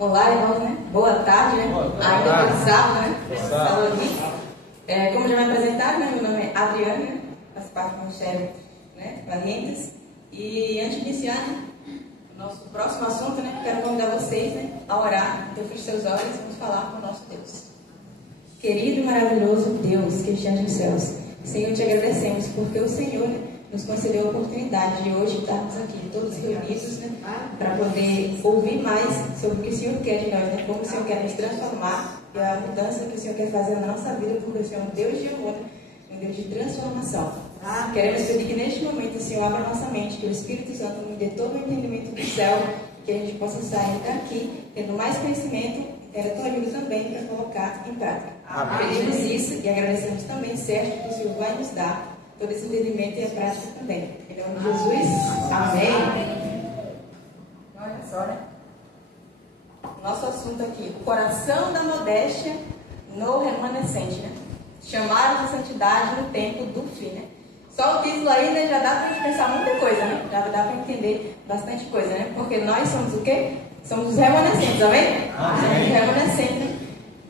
Olá, irmãos, né? Boa tarde, né? Ainda é sábado, né? Sábado. Como já me apresentaram, né? Meu nome é Adriana, né? Faço parte do Ministério, né? Planetas. E antes de iniciar, né? O nosso próximo assunto, né? Quero convidar vocês, né? A orar. Então, feche seus olhos e vamos falar com o nosso Deus. Querido e maravilhoso Deus que está nos céus, Senhor, te agradecemos porque o Senhor, né, nos concedeu a oportunidade de hoje estarmos aqui, todos reunidos, né, para poder ouvir mais sobre o que o Senhor quer de nós, né, como o Senhor quer nos transformar e a mudança que o Senhor quer fazer na nossa vida, porque o Senhor é um Deus de amor, um Deus de transformação. Queremos pedir que neste momento o Senhor abra nossa mente, que o Espírito Santo nos dê todo o entendimento do céu, que a gente possa sair daqui tendo mais conhecimento. Era tua ajuda também para colocar em prática. Pedimos isso e agradecemos também, certo, que o Senhor vai nos dar todo esse entendimento e a prática também. Em nome de Jesus, amém. Olha só, né? Nosso assunto aqui, o coração da modéstia no remanescente, né? Chamados de santidade no tempo do fim, né? Só o título aí, né, já dá para a gente pensar muita coisa, né? Já dá para entender bastante coisa, né? Porque nós somos o quê? Somos os remanescentes, amém? Somos os remanescentes, né?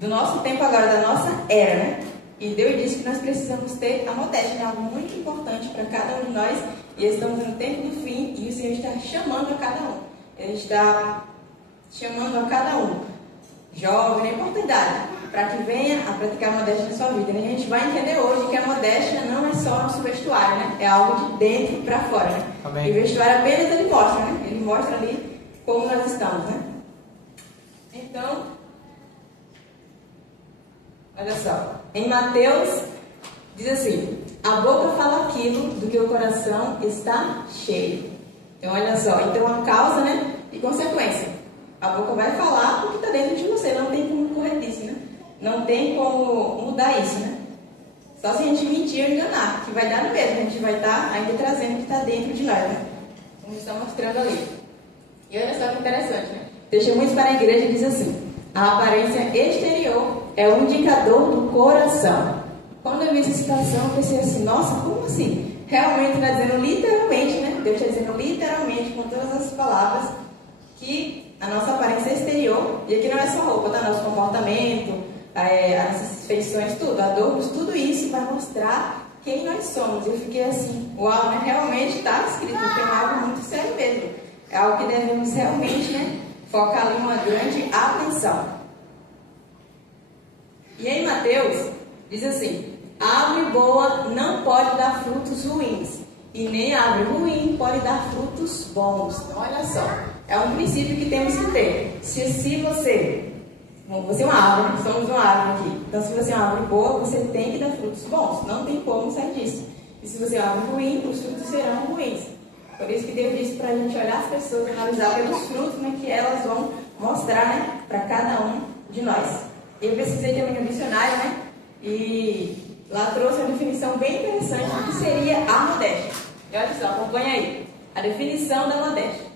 Do nosso tempo agora, da nossa era, né? E Deus disse que nós precisamos ter a modéstia, né? Algo muito importante para cada um de nós. E estamos no tempo do fim e o Senhor está chamando a cada um. Ele está chamando a cada um, jovem, não importa a idade, para que venha a praticar a modéstia na sua vida, né? A gente vai entender hoje que a modéstia não é só nosso vestuário, né? É algo de dentro para fora, né? Amém. E o vestuário apenas ele mostra, né? Ele mostra ali como nós estamos, né? Então, olha só, em Mateus diz assim: a boca fala aquilo do que o coração está cheio. Então, olha só, então a causa, né, e consequência. A boca vai falar o que está dentro de você, não tem como correr disso, né? Não tem como mudar isso, né? Só se a gente mentir ou enganar, que vai dar no mesmo, a gente vai estar ainda trazendo o que está dentro de nós, né? Como está mostrando ali. E olha só que interessante, né? Testemunhos para a igreja diz assim: a aparência exterior é um indicador do coração. Quando eu vi essa situação, eu pensei assim: nossa, como assim? Realmente está dizendo literalmente, né? Deus está dizendo literalmente, com todas as palavras, que a nossa aparência exterior, e aqui não é só roupa, tá? Nosso comportamento, as nossas feições, tudo, adornos, tudo isso vai mostrar quem nós somos. Eu fiquei assim: uau, né? Realmente está escrito, que é algo muito sério mesmo. É algo que devemos realmente, né, focar ali uma grande atenção. E em Mateus, diz assim: a árvore boa não pode dar frutos ruins, e nem a árvore ruim pode dar frutos bons. Então, olha só, é um princípio que temos que ter. Se você é uma árvore, somos uma árvore aqui. Então, se você é uma árvore boa, você tem que dar frutos bons. Não tem como sair disso. E se você é uma árvore ruim, os frutos serão ruins. Por isso que Deus disse para a gente olhar as pessoas, analisar pelos frutos, né, que elas vão mostrar, né, para cada um de nós. Eu pesquisei também no dicionário, né, e lá trouxe uma definição bem interessante do que seria a modéstia. E olha só, acompanha aí. A definição da modéstia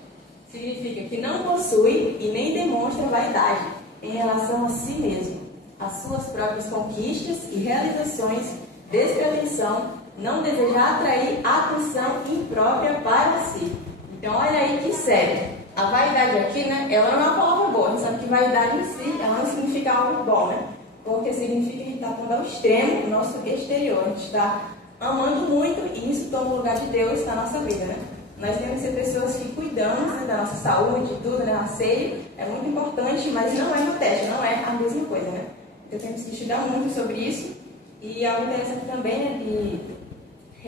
significa que não possui e nem demonstra vaidade em relação a si mesmo, as suas próprias conquistas e realizações, despretensão, não desejar atrair atenção imprópria para si. Então, olha aí que sério. A vaidade aqui, né, ela não é uma palavra boa. A gente sabe que vaidade em si, ela não significa algo bom, né? Porque significa que a gente está pondo ao extremo o nosso exterior. A gente está amando muito e isso toma o lugar de Deus na nossa vida, né? Nós temos que ser pessoas que cuidamos, né, da nossa saúde, tudo, né? Asseio é muito importante, mas não é modéstia, não é a mesma coisa, né? Então, temos que estudar muito sobre isso. E algo interessante também, né, de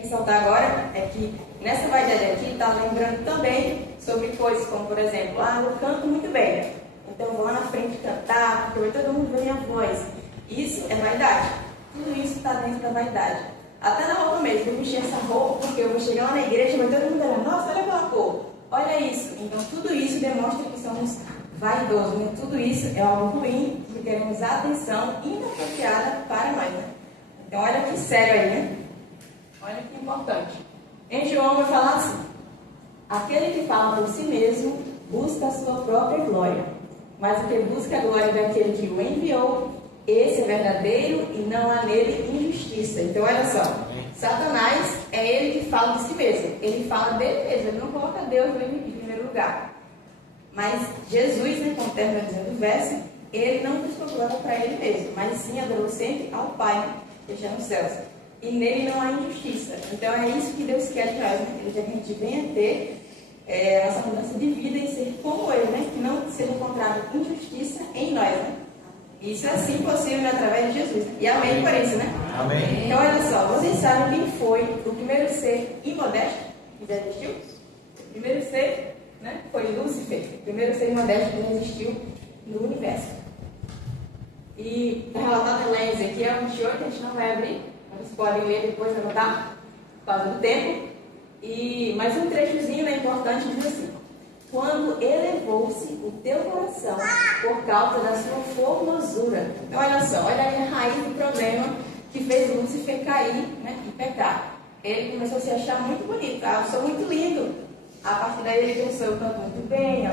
ressaltar agora é que nessa vaidade aqui está lembrando também sobre coisas como, por exemplo, eu canto muito bem, então eu vou lá na frente cantar, porque todo mundo vê minha voz. Isso é vaidade. Tudo isso está dentro da vaidade. Até na roupa mesmo, eu vestir essa roupa porque eu vou chegar lá na igreja e vai todo mundo olhar: nossa, olha aquela cor, olha isso. Então tudo isso demonstra que somos vaidosos, né? Tudo isso é algo ruim, que queremos atenção inapropriada para nós, né? Então olha que sério aí, né? Olha que importante. Em João vai falar assim: aquele que fala por si mesmo busca a sua própria glória, mas o que busca a glória daquele que o enviou, esse é verdadeiro e não há nele injustiça. Então olha só, Satanás é ele que fala de si mesmo, ele fala dele mesmo, ele não coloca Deus em primeiro lugar. Mas Jesus, né, como termina dizendo o verso, ele não buscou glória para ele mesmo, mas sim adorou sempre ao Pai, que está nos céus. E nele não há injustiça. Então é isso que Deus quer de nós, né? Ele quer que a gente venha ter a nossa mudança de vida e ser como ele, né? Que não seja encontrada injustiça em nós, né? Isso é sim possível, né? Através de Jesus. E amém por isso, né? Amém. Então olha só, vocês sabem quem foi o primeiro ser imodesto que já existiu? O primeiro ser, né, foi Lúcifer, o primeiro ser imodesto que já existiu no universo. E está relatado lá em Ezequiel 28, a gente não vai abrir, vocês podem ler depois, anotar, por causa do tempo. Mas um trechozinho, né, importante, diz assim: quando elevou-se o teu coração por causa da sua formosura. Então olha só, olha aí a raiz do problema que fez Lúcifer cair, né, e pecar. Ele começou a se achar muito bonito, tá? Eu sou muito lindo. A partir daí ele pensou: eu canto muito bem,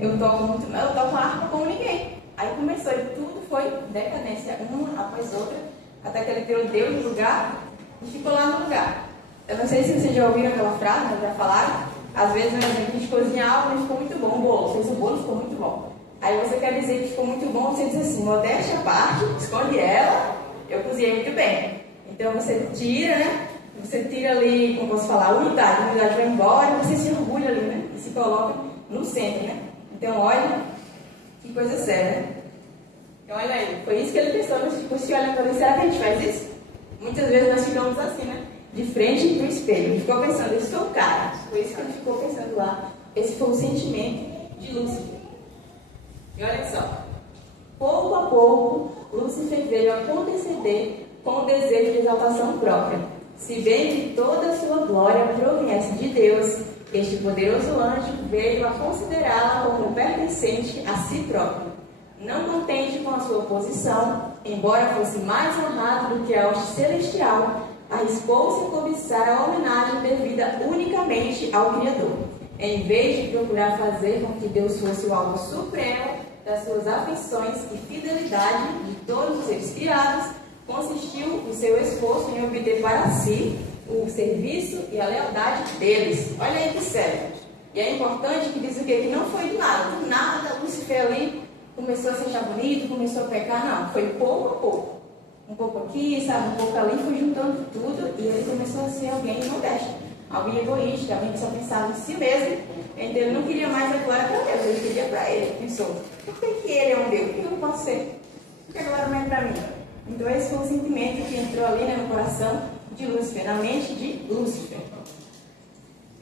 eu toco a harpa como ninguém. Aí começou, e tudo foi decadência, uma após outra, até que ele tirou Deus do lugar e ficou lá no lugar. Eu não sei se vocês já ouviram aquela frase, né, já falaram. Às vezes a gente cozinha algo e ficou muito bom, o bolo, fez o bolo, ficou muito bom. Aí você quer dizer que ficou muito bom, você diz assim: modéstia à parte, esconde ela, eu cozinhei muito bem. Então você tira, né? Você tira ali, como posso falar, a unidade vai embora e você se orgulha ali, né? E se coloca no centro, né? Então olha, que coisa séria, né? Então olha aí, foi isso que ele pensou, mas ficou se olhando para ele: será que a gente faz isso? Muitas vezes nós ficamos assim, né? De frente para o espelho. Ele ficou pensando: eu sou o cara. Foi isso que ele ficou pensando lá. Esse foi o sentimento de Lúcifer. E olha só, pouco a pouco, Lúcifer veio a condescender com o desejo de exaltação própria. Se bem que toda a sua glória proviesse de Deus, este poderoso anjo veio a considerá-la como pertencente a si próprio. Não contente com a sua posição, embora fosse mais honrado do que a hoste celestial, arriscou-se a cobiçar a homenagem devida unicamente ao Criador. Em vez de procurar fazer com que Deus fosse o alvo supremo das suas afeições e fidelidade de todos os seres criados, consistiu o seu esforço em obter para si o serviço e a lealdade deles. Olha aí que sério. E é importante que diz o quê? Que não foi do nada Lúcifer ali começou a se achar bonito, começou a pecar, não. Foi pouco a pouco. Um pouco aqui, sabe, um pouco ali, foi juntando tudo e ele começou a ser alguém modesto, alguém egoísta, alguém que só pensava em si mesmo. Então ele não queria mais a glória para Deus, ele queria para ele. Ele pensou: por que ele é um Deus? Por que eu não posso ser? Por que a glória não é para mim? Então esse foi o sentimento que entrou ali, né, no coração de Lúcifer, na mente de Lúcifer.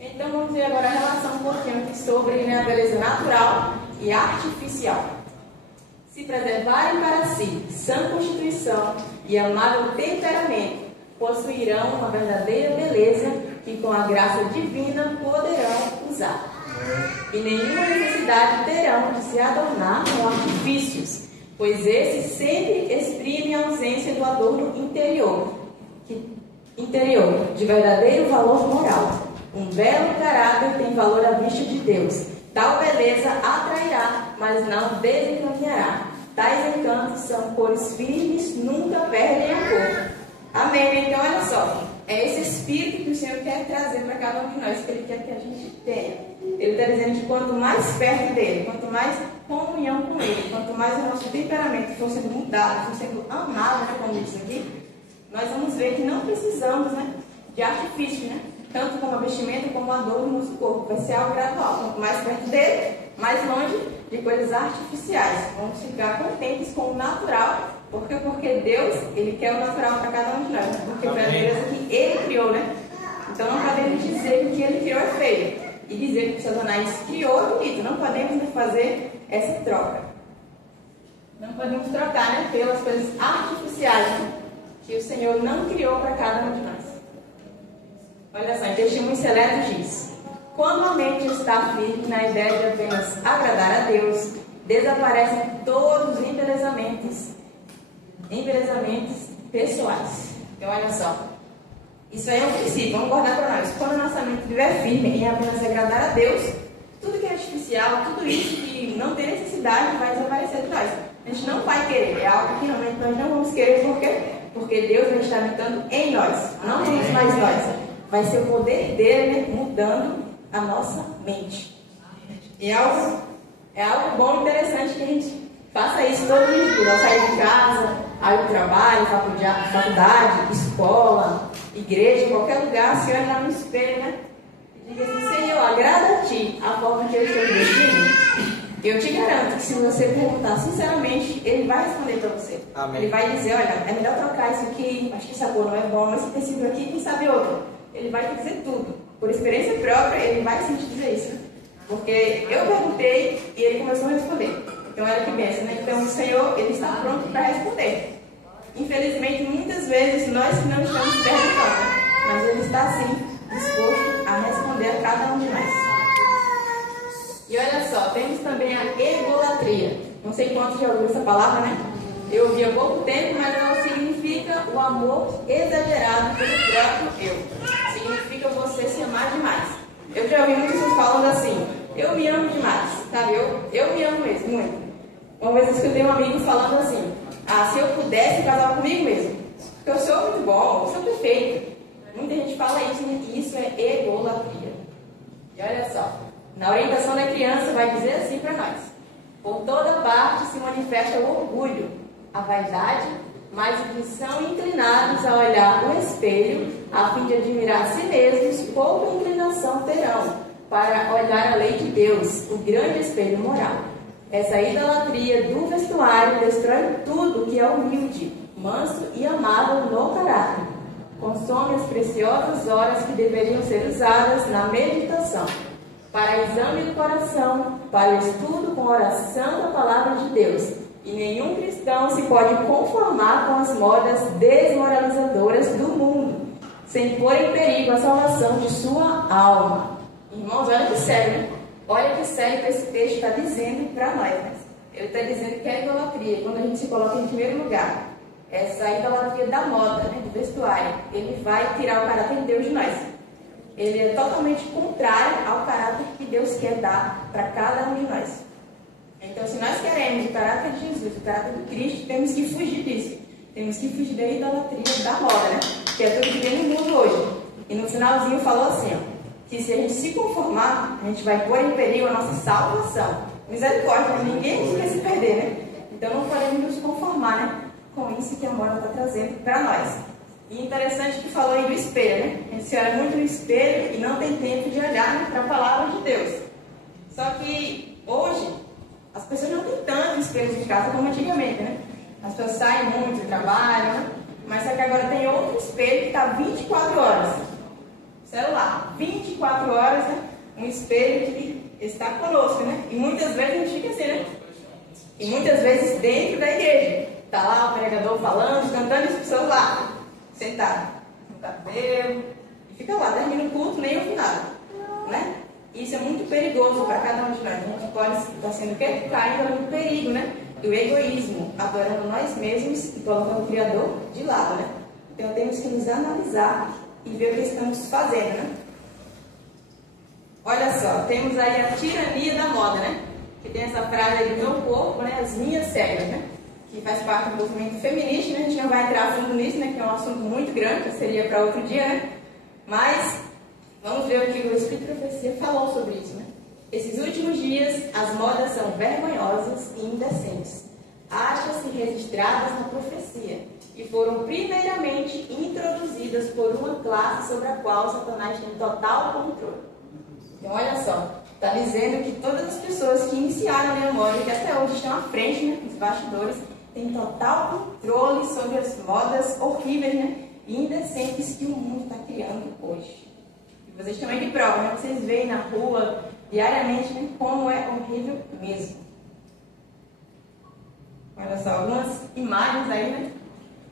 Então vamos ver agora a relação um pouquinho aqui sobre, né, a beleza natural e artificial. Se preservarem para si sã constituição e amável temperamento, possuirão uma verdadeira beleza que com a graça divina poderão usar. E nenhuma necessidade terão de se adornar com artifícios, pois esses sempre exprimem a ausência do adorno interior de verdadeiro valor moral. Um belo caráter tem valor à vista de Deus. Tal beleza atrairá, mas não desencaminhará. Tais encantos são cores firmes, nunca perdem a cor. Amém? Então olha só, é esse espírito que o Senhor quer trazer para cada um de nós, que Ele quer que a gente tenha. Ele está dizendo que quanto mais perto dele, quanto mais comunhão com Ele, quanto mais o nosso temperamento for sendo mudado, for sendo amado, né, como diz aqui, nós vamos ver que não precisamos, né, de artifício, né? Tanto como a vestimenta como a dor no nosso corpo. Vai ser algo gradual. Quanto mais perto dele, mais longe de coisas artificiais. Vamos ficar contentes com o natural. Por quê? Porque Deus, Ele quer o natural para cada um de nós. Porque foi a beleza que Ele criou, né? Então não podemos dizer que o que Ele criou é feio. E dizer que o Satanás criou é bonito. Não podemos fazer essa troca. Não podemos trocar, né, pelas coisas artificiais, né, que o Senhor não criou para cada um de nós. Olha só, em Testemunho Seleto diz: quando a mente está firme na ideia de apenas agradar a Deus, desaparecem todos os embelezamentos pessoais. Então olha só, isso aí é um princípio, vamos guardar para nós. Quando a nossa mente estiver firme em apenas agradar a Deus, tudo que é artificial, tudo isso que não tem necessidade vai desaparecer de nós. A gente não vai querer, é algo que realmente nós não vamos querer. Por quê? Porque Deus vai estar habitando em nós, não somos mais nós. Vai ser o poder dele, né, mudando a nossa mente. E algo É algo bom e interessante que a gente faça isso todos os dias. Ao sair de casa, ao ir para o trabalho, faculdade, escola, igreja, qualquer lugar, se olha lá no espelho, né? E diga assim: Senhor, agrada a Ti a forma que eu estou vestindo. Eu te garanto que se você perguntar sinceramente, Ele vai responder para você. Amém. Ele vai dizer: olha, é melhor trocar isso aqui, acho que esse sabor não é bom, esse tecido aqui, quem sabe outro. Ele vai te dizer tudo. Por experiência própria, Ele vai sim te dizer isso, né? Porque eu perguntei e Ele começou a responder. Então era que pensa, né? Então o Senhor, Ele está pronto para responder. Infelizmente, muitas vezes nós não estamos perguntando, né? Mas Ele está sim disposto a responder a cada um de nós. E olha só, temos também a egolatria. Não sei quantos já ouviram essa palavra, né? Eu ouvi há pouco tempo, mas ela significa o amor exagerado pelo próprio eu. Significa você se amar demais. Eu já ouvi muitas pessoas falando assim: eu me amo demais, sabe? Eu me amo mesmo, muito. Uma vez eu escutei um amigo falando assim: se eu pudesse, eu casava comigo mesmo. Porque eu sou muito bom, eu sou perfeito. Muita gente fala isso, né? E isso é egolatria. E olha só, na orientação da criança vai dizer assim para nós: por toda parte se manifesta o orgulho, a vaidade, mas os que são inclinados a olhar o espelho, a fim de admirar a si mesmos, pouca inclinação terão para olhar a lei de Deus, o grande espelho moral. Essa idolatria do vestuário destrói tudo que é humilde, manso e amável no caráter. Consome as preciosas horas que deveriam ser usadas na meditação, para exame do coração, para o estudo com oração da palavra de Deus. E nenhum cristão se pode conformar com as modas desmoralizadoras do mundo, sem pôr em perigo a salvação de sua alma. Irmãos, olha que sério, né? Olha que sério que esse texto está dizendo para nós, né? Ele está dizendo que a idolatria, quando a gente se coloca em primeiro lugar, essa idolatria da moda, né, do vestuário, ele vai tirar o caráter de Deus de nós. Ele é totalmente contrário ao caráter que Deus quer dar para cada um de nós. Então, se nós queremos o caráter de Jesus, o caráter de Cristo, temos que fugir disso. Temos que fugir da idolatria da moda, né? Que é tudo que tem no mundo hoje. E no finalzinho falou assim, ó, que se a gente se conformar, a gente vai pôr em perigo a nossa salvação. Misericórdia, ninguém quer se perder, né? Então não podemos nos conformar, né, com isso que a moda está trazendo para nós. E interessante que falou aí do espelho, né? A gente se olha muito no espelho e não tem tempo de olhar, né, para a palavra de Deus. Só que hoje as pessoas não têm tantos espelhos em casa como antigamente, né? As pessoas saem muito, trabalham, né? Mas só que agora tem outro espelho que está 24 horas. Celular, 24 horas, né? Um espelho que está conosco, né? E muitas vezes a gente fica assim, né? E muitas vezes dentro da igreja. Está lá o pregador falando, cantando, as pessoas lá, sentado no cabelo, e fica lá, termina o culto, nem ouve nada, né? Isso é muito perigoso para cada um de nós. A gente pode estar sendo o quê? Caindo no perigo, né? Do egoísmo, adorando nós mesmos e colocando o Criador de lado, né? Então temos que nos analisar e ver o que estamos fazendo, né? Olha só, temos aí a tirania da moda, né? Que tem essa frase aí do meu corpo, né? As minhas regras, né? Que faz parte do movimento feminista, né? A gente não vai entrar a fundo nisso, né? Que é um assunto muito grande, que seria para outro dia, né? Mas vamos ver o que o Espírito de Profecia falou sobre isso, né? Esses últimos dias, as modas são vergonhosas e indecentes. Acham-se registradas na profecia e foram primeiramente introduzidas por uma classe sobre a qual Satanás tem total controle. Então, olha só, está dizendo que todas as pessoas que iniciaram a moda e que até hoje estão à frente, né, nos bastidores, têm total controle sobre as modas horríveis, né, e indecentes que o mundo está criando hoje. E vocês também de prova, né, vocês veem na rua diariamente, né, como é horrível mesmo. Olha só, algumas imagens aí, né,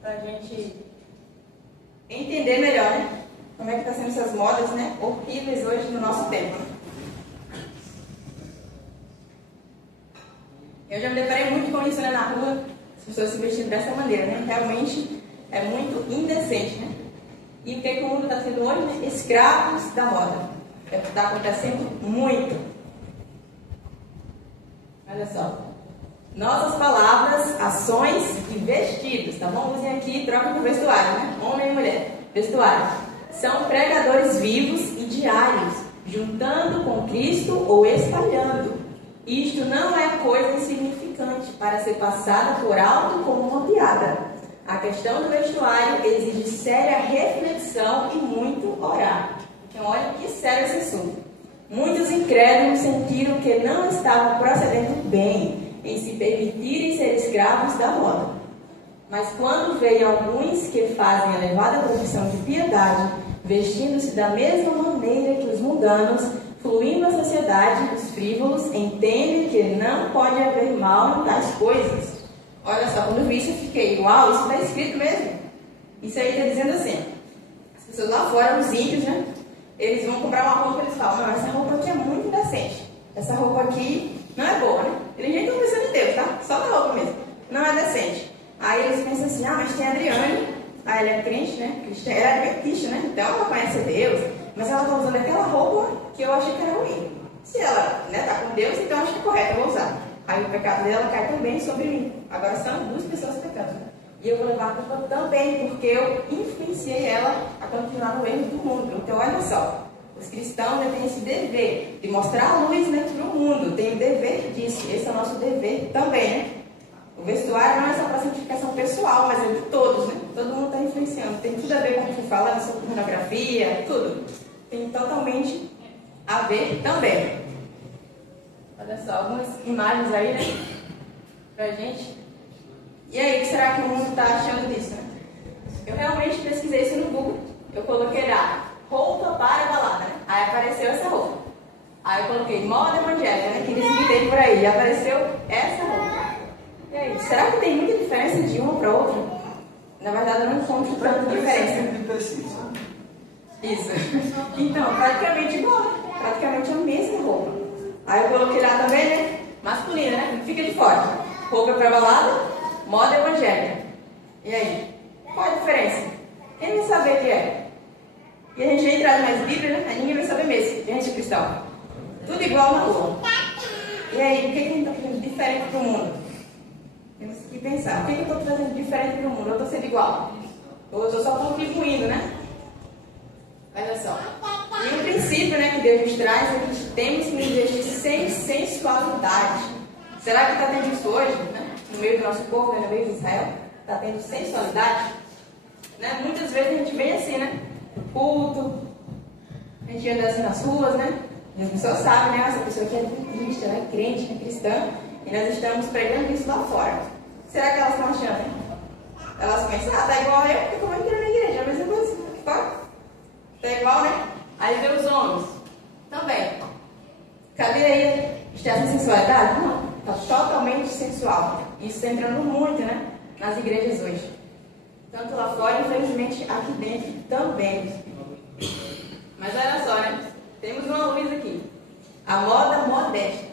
para a gente entender melhor, né, como é que está sendo essas modas, né, horríveis hoje no nosso tempo. Eu já me deparei muito com isso, né, na rua, as pessoas se vestindo dessa maneira, né, realmente é muito indecente, né. E o que o mundo está sendo hoje, né, escravos da moda. É o que está acontecendo muito. Olha só. Nossas palavras, ações e vestidos, tá bom? Usem aqui, troca por vestuário, né? Homem e mulher. Vestuário. São pregadores vivos e diários, juntando com Cristo ou espalhando. Isto não é coisa insignificante para ser passada por alto como uma piada. A questão do vestuário exige séria reflexão e muito orar. Então, olha que sério esse assunto. Muitos incrédulos sentiram que não estavam procedendo bem em se permitirem ser escravos da moda. Mas quando veio alguns que fazem a elevada profissão de piedade, vestindo-se da mesma maneira que os mundanos, fluindo na sociedade, os frívolos entendem que não pode haver mal em tais coisas. Olha só, quando eu vi isso eu fiquei, uau, isso está escrito mesmo. Isso aí está dizendo assim, as pessoas lá fora, os ímpios, né? Eles vão comprar uma roupa e eles falam, não, essa roupa aqui é muito decente. Essa roupa aqui não é boa, né? Eles nem estão pensando em Deus, tá? Só na roupa mesmo. Não é decente. Aí eles pensam assim, ah, mas tem a Adriane. Ah, ela é crente, né? Ela é adventista, né? Então ela conhece Deus. Mas ela está usando aquela roupa que eu achei que era ruim. Se ela está com Deus, então acho que é correto, eu vou usar. Aí o pecado dela cai também sobre mim. Agora são duas pessoas pecando, né? E eu vou levar a culpa também, porque eu influenciei ela a continuar no erro do mundo. Então, olha só, os cristãos têm esse dever de mostrar a luz, né, para o mundo. Tem o dever disso. Esse é o nosso dever também, né? O vestuário não é só para santificação pessoal, mas é de todos, né? Todo mundo está influenciando. Tem tudo a ver com o que eu falando sobre pornografia, tudo. Tem totalmente a ver também. Olha só, algumas imagens aí, né? Pra gente. E aí, o que será que o mundo está achando disso, né? Eu realmente pesquisei isso no Google. Eu coloquei lá, roupa para balada, né? Aí apareceu essa roupa. Aí eu coloquei moda evangélica, né? Que disse que tem por aí. E apareceu essa roupa. E aí, será que tem muita diferença de uma para outra? Na verdade, eu não encontro tanta diferença. Isso. Então, praticamente igual, né? Praticamente a mesma roupa. Aí eu coloquei lá também, né? Masculina, né? Fica de fora. Roupa para balada, moda evangélica. E aí? Qual a diferença? Quem vai saber o que é? E a gente nem traz mais Bíblia, né? Aí ninguém vai saber mesmo, que a gente é cristão. Tudo igual na rua. E aí, o que a gente está fazendo diferente para o mundo? Temos que pensar, o que eu estou trazendo diferente para o mundo? Eu estou sendo igual? Ou eu estou só contribuindo, né? Olha só. E um princípio, né, que Deus nos traz é que temos que nos vestir sem sensualidade. Será que está tendo isso hoje, né? No meio do nosso povo, né, no meio de Israel? Está tendo sensualidade? Né? Muitas vezes a gente vem assim, né? Culto, a gente anda assim nas ruas, né? E as pessoas sabem, né? Essa pessoa que é adventista, ela é crente, é cristã. E nós estamos pregando isso lá fora. Será que elas estão achando, hein? Elas pensam, ah, tá igual eu, porque como eu entrei na igreja, a mesma coisa. Tá igual, né? Aí vê os homens. Também. Cadê aí? Está essa sensualidade? Não. Está totalmente sensual. Isso está entrando muito, né? Nas igrejas hoje. Tanto lá fora, infelizmente, aqui dentro também. Mas olha só, né? Temos uma luz aqui. A moda modesta.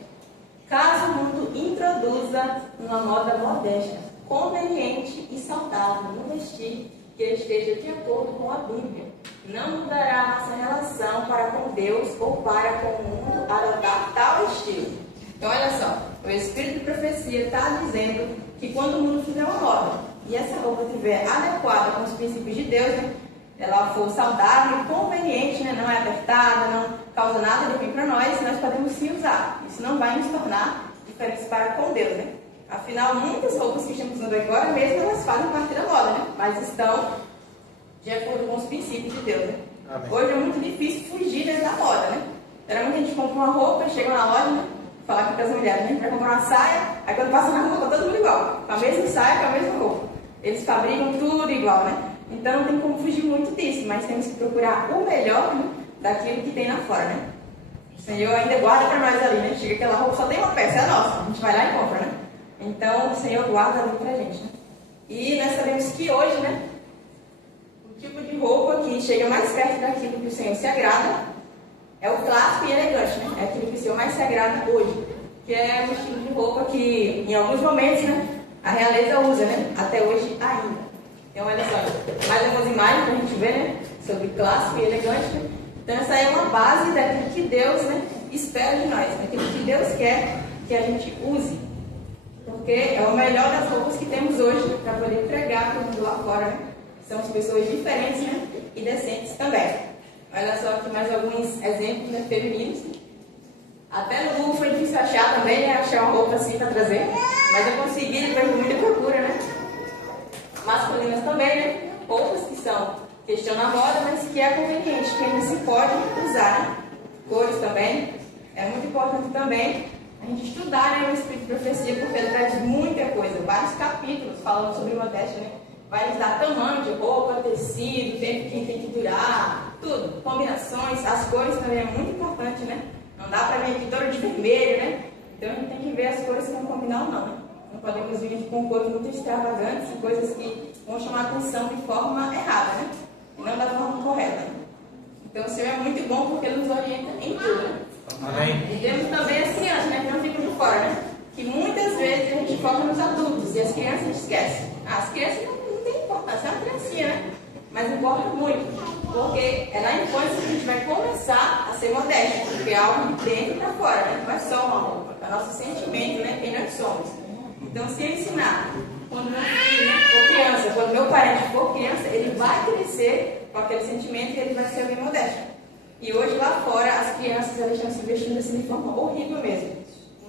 Caso o mundo introduza uma moda modesta, conveniente e saudável no vestir que esteja de acordo com a Bíblia, não mudará a nossa relação para com Deus ou para com o mundo adotar tal estilo. Então, olha só, o Espírito de Profecia está dizendo que quando o mundo fizer uma moda e essa roupa estiver adequada com os princípios de Deus, né, ela for saudável e conveniente, né, não é apertada, não causa nada de ruim para nós podemos sim usar. Isso não vai nos tornar diferentes para com Deus, né? Afinal, muitas roupas que estamos usando agora mesmo, elas fazem parte da moda, né? Mas estão de acordo com os princípios de Deus, né? Amém. Hoje é muito difícil fugir da moda, né? Geralmente a gente compra uma roupa e chega na loja, né? Falar aqui para as mulheres, né? A gente vai comprar uma saia, aí quando passa na rua, tá todo mundo igual. Com a mesma saia, com a mesma roupa. Eles fabricam tudo igual, né? Então não tem como fugir muito disso, mas temos que procurar o melhor, né, daquilo que tem lá fora, né? O Senhor ainda guarda para nós ali, né? Chega aquela roupa, só tem uma peça, é nossa. A gente vai lá e compra, né? Então o Senhor guarda ali pra gente, né? E nós sabemos que hoje, né? O tipo de roupa que chega mais perto daquilo que o Senhor se agrada é o clássico e elegante, né? É aquilo que o Senhor mais se agrada hoje. Que é um estilo de roupa que, em alguns momentos, né? A realeza usa, né? Até hoje ainda. Então, olha só, mais algumas imagens para a gente ver, né? Sobre clássico e elegante, né? Então, essa é uma base daquilo que Deus, né, espera de nós, daquilo que Deus quer que a gente use. Porque é o melhor das roupas que temos hoje para poder pregar para o mundo lá fora, né? São pessoas diferentes, né? E decentes também. Olha só aqui mais alguns exemplos, né, femininos. Até no Google foi difícil difícil achar também, né? Achar uma roupa assim para trazer. Mas eu consegui depois de muita procura, né? Masculinas também, né? Roupas que estão na moda, mas que é conveniente, que ainda se pode usar, né? Cores também. É muito importante também a gente estudar, né, o Espírito de Profecia, porque ele traz muita coisa, vários capítulos falando sobre modéstia, né? Vai nos dar tamanho de roupa, tecido, tempo que tem que durar, tudo. Combinações, as cores também é muito importante, né? Não dá pra vir aqui toda de vermelho, né? Então a gente tem que ver as cores que vão combinar ou não, né? Não podemos vir aqui com cores muito extravagantes e coisas que vão chamar a atenção de forma errada, né? E não da forma correta. Então o Senhor é muito bom porque ele nos orienta em tudo, né? Amém. E temos também as crianças, né? Que não ficam de fora, né? Que muitas vezes a gente foca nos adultos e as crianças a gente esquece. As crianças não tem importância, é uma criancinha, né? Mas importa muito, porque é na infância que a gente vai começar a ser modesto, porque é algo de dentro para fora, né? Não é só uma roupa, é o nosso sentimento, né? Quem nós somos. Então, se eu ensinar, quando meu filho, né, for criança, quando meu parente for criança, ele vai crescer com aquele sentimento e ele vai ser alguém modesto. E hoje lá fora, as crianças elas estão se vestindo assim de forma horrível mesmo.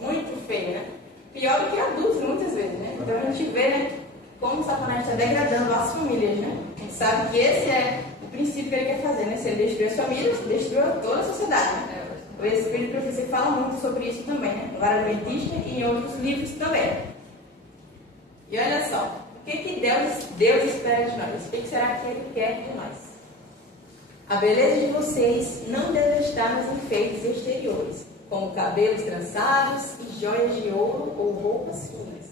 Muito feio, né? Pior do que adultos, muitas vezes, né? Então a gente vê, né, como o Satanás está degradando as famílias, né? A gente sabe que esse é o princípio que ele quer fazer, né? Se ele destruir as famílias, destruiu toda a sociedade, né? O Espírito de Profecia fala muito sobre isso também, né? No Lar Adventista e em outros livros também. E olha só, o que Deus espera de nós? O que será que Ele quer de nós? A beleza de vocês não deve estar nos enfeites exteriores, como cabelos trançados e joias de ouro ou roupas finas.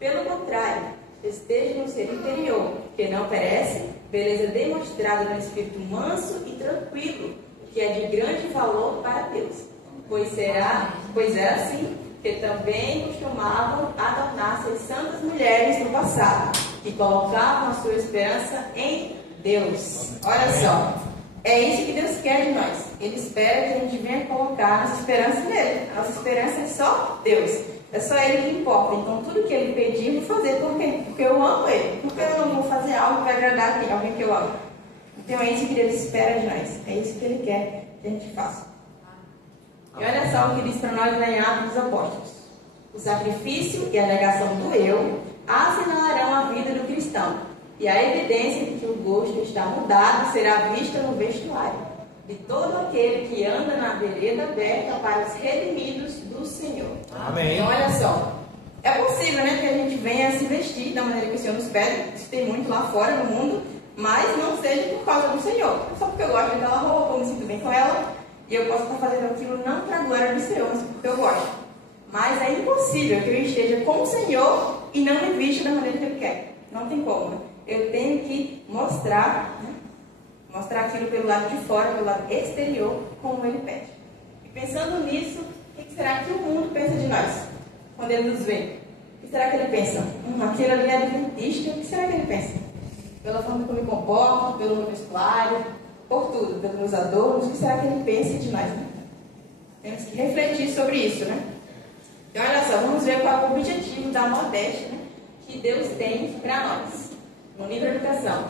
Pelo contrário, esteja no ser interior, que não perece, beleza demonstrada no espírito manso e tranquilo, que é de grande valor para Deus. Pois é assim que também costumavam adornar-se as santas mulheres no passado, que colocavam a sua esperança em Deus. Olha só. É isso que Deus quer de nós. Ele espera que a gente venha colocar nossa esperança nele. A nossa esperança é só Deus. É só Ele que importa. Então, tudo que Ele pedir, eu vou fazer. Por quê? Porque eu amo Ele. Porque eu não vou fazer algo que vai agradar alguém que eu amo. Então, é isso que Deus espera de nós. É isso que Ele quer que a gente faça. E olha só o que diz para nós lá em Atos dos Apóstolos. O sacrifício e a negação do eu assinalarão a vida do cristão. E a evidência de que o gosto está mudado será vista no vestuário de todo aquele que anda na vereda aberta para os redimidos do Senhor. Amém. Então, olha só. É possível, né, que a gente venha se vestir da maneira que o Senhor nos pede. Isso tem muito lá fora no mundo. Mas não seja por causa do Senhor. Não só porque eu gosto daquela roupa, eu me sinto bem com ela. E eu posso estar fazendo aquilo não para a glória do Senhor, mas porque eu gosto. Mas é impossível que eu esteja com o Senhor e não me vista da maneira que Ele quer. Não tem como, né? Eu tenho que mostrar, né? Mostrar aquilo pelo lado de fora, pelo lado exterior, como Ele pede. E pensando nisso, o que será que o mundo pensa de nós? Quando Ele nos vê? O que será que Ele pensa? Aquilo ali é adventista, o que será que Ele pensa? Pela forma que eu me comporto, pelo meu vestuário, por tudo, pelos meus adornos, o que será que Ele pensa de nós, né? Temos que refletir sobre isso, né? Então, olha só, vamos ver qual é o objetivo da modéstia, né, que Deus tem para nós. No livro da Educação.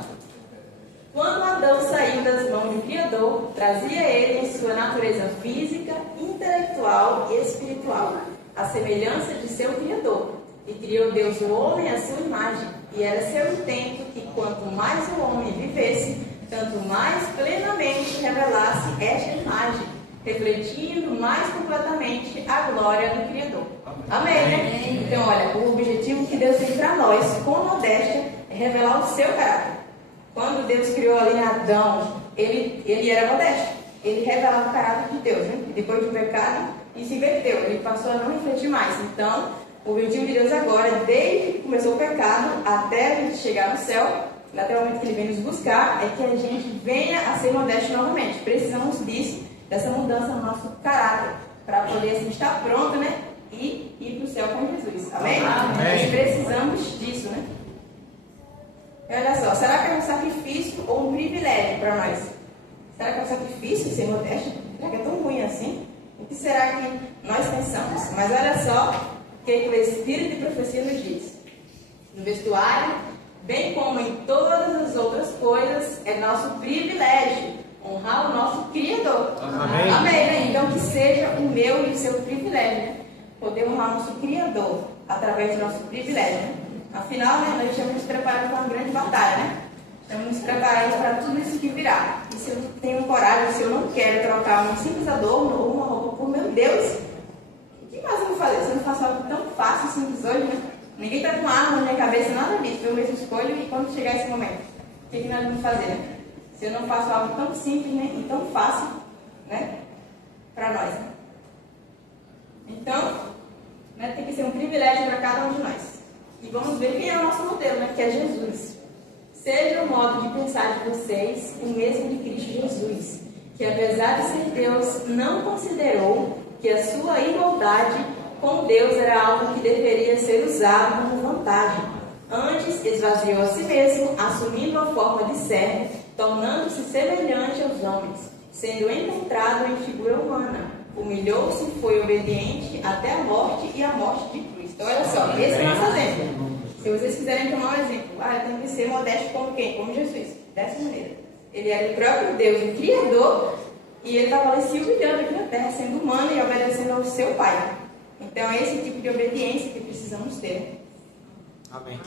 Quando Adão saiu das mãos do Criador, trazia ele em sua natureza física, intelectual e espiritual a semelhança de seu Criador. E criou Deus o homem à sua imagem. E era seu intento que quanto mais o homem vivesse, tanto mais plenamente revelasse esta imagem, refletindo mais completamente a glória do Criador. Amém, né? Então, olha, o objetivo que Deus tem para nós, com modéstia, é revelar o seu caráter. Quando Deus criou ali Adão, ele era modesto. Ele revelava o caráter de Deus, né? E depois do pecado, isso inverteu. Ele passou a não refletir mais. Então, o objetivo de Deus agora, desde que começou o pecado, até a gente chegar no céu, até o momento que Ele vem nos buscar, é que a gente venha a ser modesto novamente. Precisamos disso, dessa mudança no nosso caráter, para poder assim, estar pronto, né? E ir para o céu com Jesus. Amém? Amém? Nós precisamos disso, né? E olha só, será que é um sacrifício ou um privilégio para nós? Será que é um sacrifício ser modesto? Será que é tão ruim assim? O que será que nós pensamos? Mas olha só o que o Espírito de Profecia nos diz. No vestuário, bem como em todas as outras coisas, é nosso privilégio honrar o nosso Criador. Amém? Amém, né? Então que seja o meu e o seu privilégio, né? poder honrar o nosso Criador através do nosso privilégio, né? Afinal, né, nós estamos nos preparando para uma grande batalha, né? Estamos nos preparando para tudo isso que virá. E se eu não tenho coragem, se eu não quero trocar um simples adorno ou uma roupa por meu Deus, o que mais eu vou fazer? Se eu não faço algo tão fácil e simples hoje, né? Ninguém está com arma na minha cabeça, nada disso. Eu mesmo escolho e quando chegar esse momento, o que nós vamos fazer, né? Se eu não faço algo tão simples, né, e tão fácil, né, para nós, né? Então, né, tem que ser um privilégio para cada um de nós. E vamos ver quem é o nosso modelo, né, que é Jesus. Seja o modo de pensar de vocês o mesmo de Cristo Jesus, que apesar de ser Deus, não considerou que a sua igualdade com Deus era algo que deveria ser usado como vantagem. Antes, esvaziou a si mesmo, assumindo a forma de servo, tornando-se semelhante aos homens, sendo encontrado em figura humana. Humilhou-se e foi obediente até a morte e a morte de cruz. Então, olha só, esse é o nosso exemplo. Se vocês quiserem tomar um exemplo, eu tenho que ser modesto como quem? Como Jesus. Dessa maneira. Ele era o próprio Deus, o Criador, e ele estava ali se humilhando aqui na terra, sendo humano e obedecendo ao seu Pai. Então, é esse tipo de obediência que precisamos ter. Amém.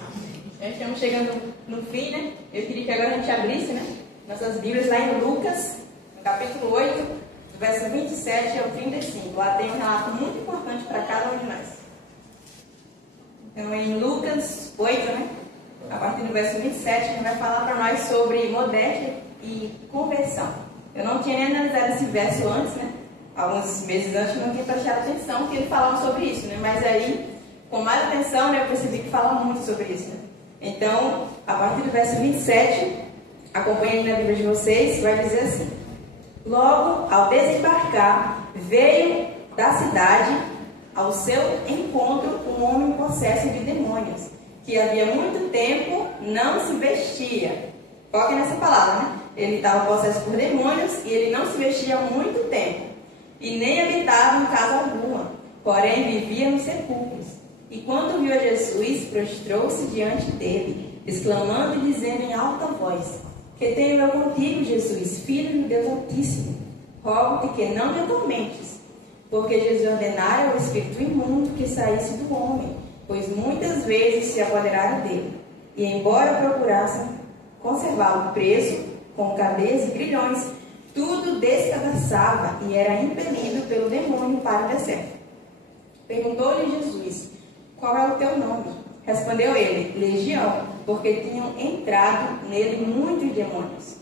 Já estamos chegando no fim, né? Eu queria que agora a gente abrisse, né, nossas Bíblias lá em Lucas, no capítulo 8, do verso 27 ao 35. Lá tem um relato muito importante para cada um de nós. Então, em Lucas 8, né, a partir do verso 27, ele vai falar para nós sobre modéstia e conversão. Eu não tinha nem analisado esse verso antes, né? Alguns meses antes não tinha prestado atenção que ele falava sobre isso, né? Mas aí, com mais atenção, né, eu percebi que fala muito sobre isso, né? Então, a partir do verso 27, acompanhem na Bíblia de vocês, vai dizer assim: logo, ao desembarcar, veio da cidade ao seu encontro um homem possesso de demônios, que havia muito tempo não se vestia. Foque nessa palavra, né? Ele estava possesso por demônios e ele não se vestia há muito tempo, e nem habitava em casa alguma, porém vivia nos sepulcros. E quando viu a Jesus, prostrou-se diante dele, exclamando e dizendo em alta voz: que tenho eu contigo, Jesus, Filho de Deus Altíssimo? Rogo-te que não me atormentes. Porque Jesus ordenara ao espírito imundo que saísse do homem, pois muitas vezes se apoderaram dele. E embora procurassem conservá-lo preso, com cadeias e grilhões, tudo despedaçava e era impelido pelo demônio para o deserto. Perguntou-lhe Jesus: qual é o teu nome? Respondeu ele: Legião, porque tinham entrado nele muitos demônios.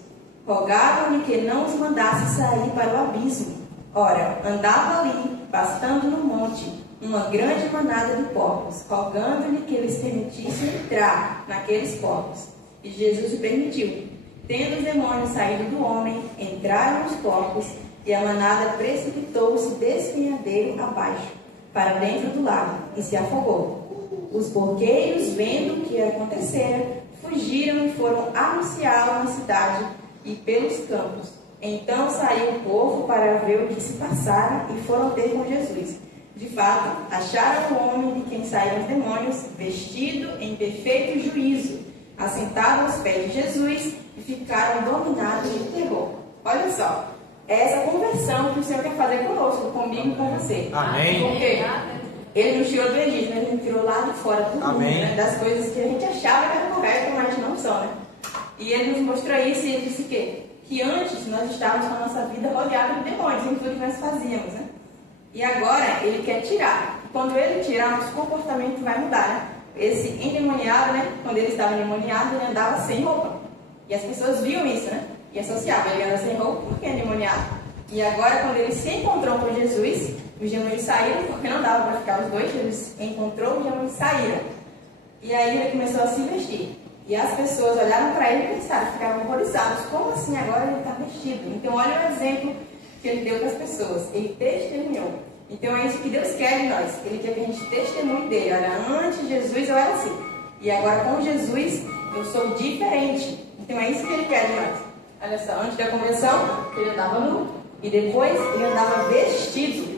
Rogavam-lhe que não os mandasse sair para o abismo. Ora, andava ali, pastando no monte, uma grande manada de porcos, rogando-lhe que eles permitissem entrar naqueles porcos. E Jesus o permitiu. Tendo os demônios saído do homem, entraram nos porcos, e a manada precipitou-se despenhadeiro abaixo, para dentro do lago, e se afogou. Os porqueiros, vendo o que acontecera, fugiram e foram anunciá-lo na cidade e pelos campos. Então saiu o povo para ver o que se passara e foram ter com Jesus. De fato, acharam o homem de quem saíram os demônios, vestido em perfeito juízo, assentado aos pés de Jesus, e ficaram dominados de terror. Olha só, é essa conversão que o Senhor quer fazer conosco, comigo e com você. Amém. Porque Ele nos tirou do Egito, mas Ele nos tirou lá de fora do mundo, né? Das coisas que a gente achava que eram corretas, mas não são, né? E Ele nos mostrou isso e Ele disse que antes nós estávamos com a nossa vida rodeada de demônios em tudo que nós fazíamos, né? E agora Ele quer tirar. E quando Ele tirar, nosso comportamento vai mudar, né? Esse endemoniado, né? Quando ele estava endemoniado, ele andava sem roupa. E as pessoas viam isso, né? E associavam, ele anda sem roupa porque é endemoniado. E agora, quando ele se encontrou com Jesus, os demônios saíram, porque não dava para ficar os dois, eles encontrou, os demônios saíram. E aí ele começou a se vestir. E as pessoas olharam para ele e pensaram, ficaram horrorizados. Como assim agora ele está vestido? Então olha o exemplo que ele deu para as pessoas. Ele testemunhou. Então é isso que Deus quer de nós. Ele quer que a gente testemunhe dele. Olha, antes de Jesus eu era assim. E agora com Jesus eu sou diferente. Então é isso que ele quer de nós. Olha só, antes da conversão ele andava nu. E depois ele andava vestido.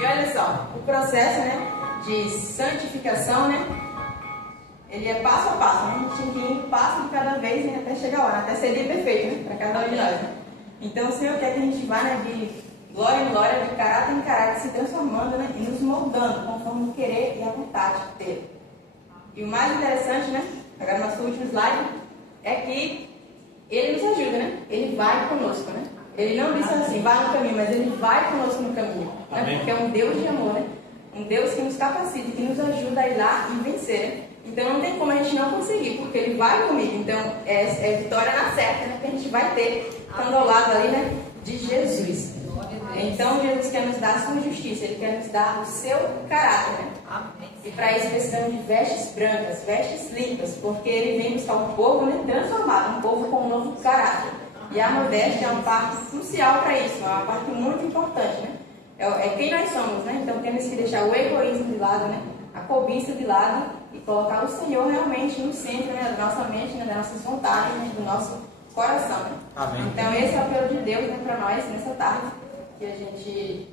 E olha só, o processo, né, de santificação, né? Ele é passo a passo, né? A gente tem que ir um passo de cada vez, né, até chegar lá, até ser bem perfeito, né? Para cada um de nós, né? Então o Senhor quer que a gente vá, né, de glória em glória, de caráter em caráter, se transformando, né, e nos moldando moldando conforme o querer e a vontade dele. E o mais interessante, né? Agora nosso último slide, é que ele nos ajuda, né? Ele vai conosco, né? Ele não diz assim, vai no caminho, mas ele vai conosco no caminho. Né? Porque é um Deus de amor, né? Um Deus que nos capacita, que nos ajuda a ir lá e vencer. Então não tem como a gente não conseguir, porque ele vai comigo. Então é vitória na certa, né? Que a gente vai ter estando ao lado ali, né? De Jesus. Então Jesus quer nos dar a sua justiça, ele quer nos dar o seu caráter, né? E para isso precisamos de vestes brancas, vestes limpas, porque ele vem buscar um povo, né, transformado, um povo com um novo caráter. E a modéstia é uma parte crucial para isso, é uma parte muito importante, né? É quem nós somos, né? Então temos que deixar o egoísmo de lado, né? A cobiça de lado e colocar o Senhor realmente no centro, né, da nossa mente, né, das nossas vontades, né, do nosso coração, né? Amém. Então esse é o apelo de Deus, né, para nós nessa tarde, que a gente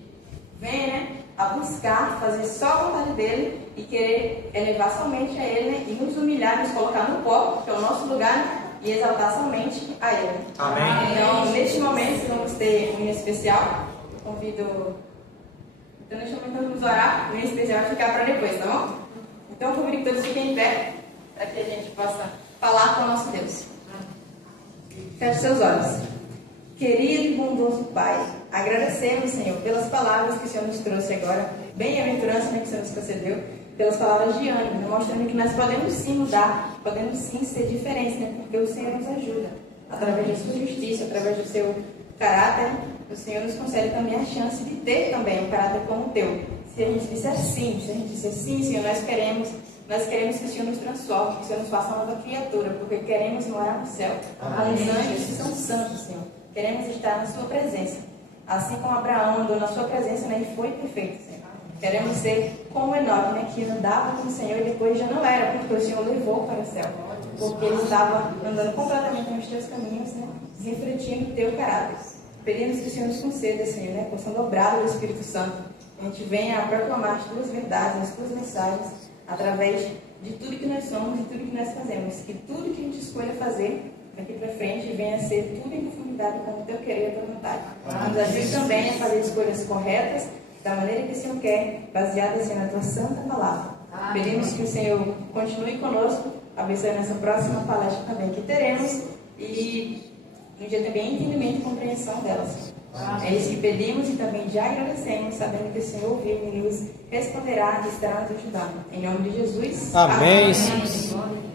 vem, né, a buscar fazer só a vontade dele e querer elevar somente a ele, né, e nos humilhar, nos colocar no pó, que é o nosso lugar, né, e exaltar somente a ele. Amém. Então neste momento vamos ter um hino especial. Eu convido. Então neste momento vamos orar, o hino especial vai ficar para depois, tá bom? Então eu convido que todos fiquem em pé para que a gente possa falar com o nosso Deus. Feche seus olhos. Querido e bondoso Pai, agradecemos, Senhor, pelas palavras que o Senhor nos trouxe agora, bem-aventurança, né, que o Senhor nos concedeu, pelas palavras de ânimo, mostrando que nós podemos sim mudar, podemos sim ser diferentes, né, porque o Senhor nos ajuda, através da sua justiça, através do seu caráter, o Senhor nos concede também a chance de ter também um caráter como o teu. Se a gente disser sim, se a gente disser sim, Senhor, nós queremos que o Senhor nos transforme, que o Senhor nos faça uma nova criatura, porque queremos morar no céu, com os anjos que são santos, Senhor. Queremos estar na sua presença. Assim como Abraão andou na sua presença, né, e foi perfeito, Senhor. Queremos ser como Enoque, né, que andava com o Senhor e depois já não era, porque o Senhor levou para o céu. Porque ele estava andando completamente nos teus caminhos, né, refletindo o teu caráter. Pedimos que o Senhor nos conceda, Senhor, né, porção dobrada do Espírito Santo. Que a gente venha a proclamar as tuas verdades, as tuas mensagens, através de tudo que nós somos e tudo que nós fazemos. Que tudo que a gente escolha fazer daqui para frente venha a ser tudo em conformidade com o teu querer e a tua vontade. Nos ajude também a fazer escolhas corretas, da maneira que o Senhor quer, baseadas na tua santa palavra. Pedimos que o Senhor continue conosco, abençoe nessa próxima palestra também que teremos e no dia também entendimento e compreensão delas. É isso que pedimos e também já agradecemos, sabendo que o Senhor ouviu e nos responderá e estará nos ajudando. Em nome de Jesus. Amém. Amém.